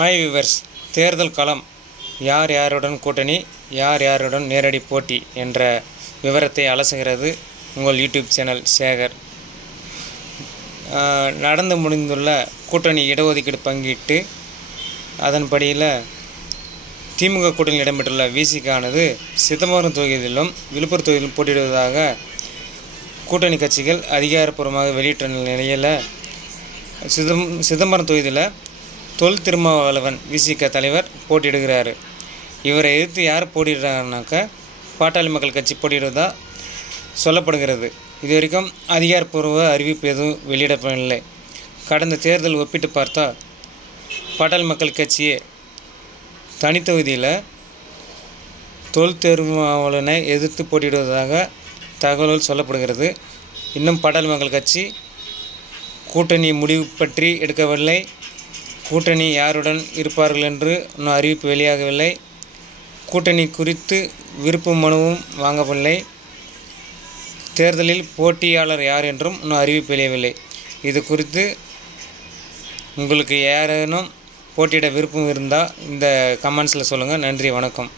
Hi viewers தேர்தல் களம் யார் யாருடன் கூட்டணி யார் யாருடன் நேரடி போட்டி என்ற விவரத்தை அலசுகிறது உங்கள் யூடியூப் சேனல் சேகர். நடந்து முடிந்துள்ள கூட்டணி இடஒதுக்கீடு பங்கிட்டு அதன்படியில் திமுக கூட்டணியில் இடம்பெற்றுள்ள விசிகானது சிதம்பரம் தொகுதியிலும் விழுப்புரம் தொகுதியிலும் போட்டியிடுவதாக கூட்டணி கட்சிகள் அதிகாரப்பூர்வமாக வெளியிட்ட நிலையில் சிதம் சிதம்பரம் தொகுதியில் தொல் திருமாவளவன் விசிக தலைவர் போட்டியிடுகிறார். இவரை எதிர்த்து யார் போட்டியிடுறாங்கனாக்கா பாட்டாளி மக்கள் கட்சி போட்டியிடுவதா சொல்லப்படுகிறது. இது வரைக்கும் அதிகாரப்பூர்வ அறிவிப்பு எதுவும் வெளியிடப்படவில்லை. கடந்த தேர்தல் ஒப்பிட்டு பார்த்தா பாட்டாளி மக்கள் கட்சியே தனித்தொகுதியில் தொல் திருமாவளவனை எதிர்த்து போட்டியிடுவதாக தகவல்கள் சொல்லப்படுகிறது. இன்னும் பாட்டாளி மக்கள் கட்சி கூட்டணி முடிவு பற்றி எடுக்கவில்லை. கூட்டணி யாருடன் இருப்பார்கள் என்று இன்னும் அறிவிப்பு வெளியாகவில்லை. கூட்டணி குறித்து விருப்ப மனுவும் வாங்கவில்லை. தேர்தலில் போட்டியாளர் யார் என்றும் இன்னும் அறிவிப்பு வெளியவில்லை. இது குறித்து உங்களுக்கு யாரேனும் போட்டியிட விருப்பம் இருந்தால் இந்த கமெண்ட்ஸில் சொல்லுங்கள் நன்றி வணக்கம்.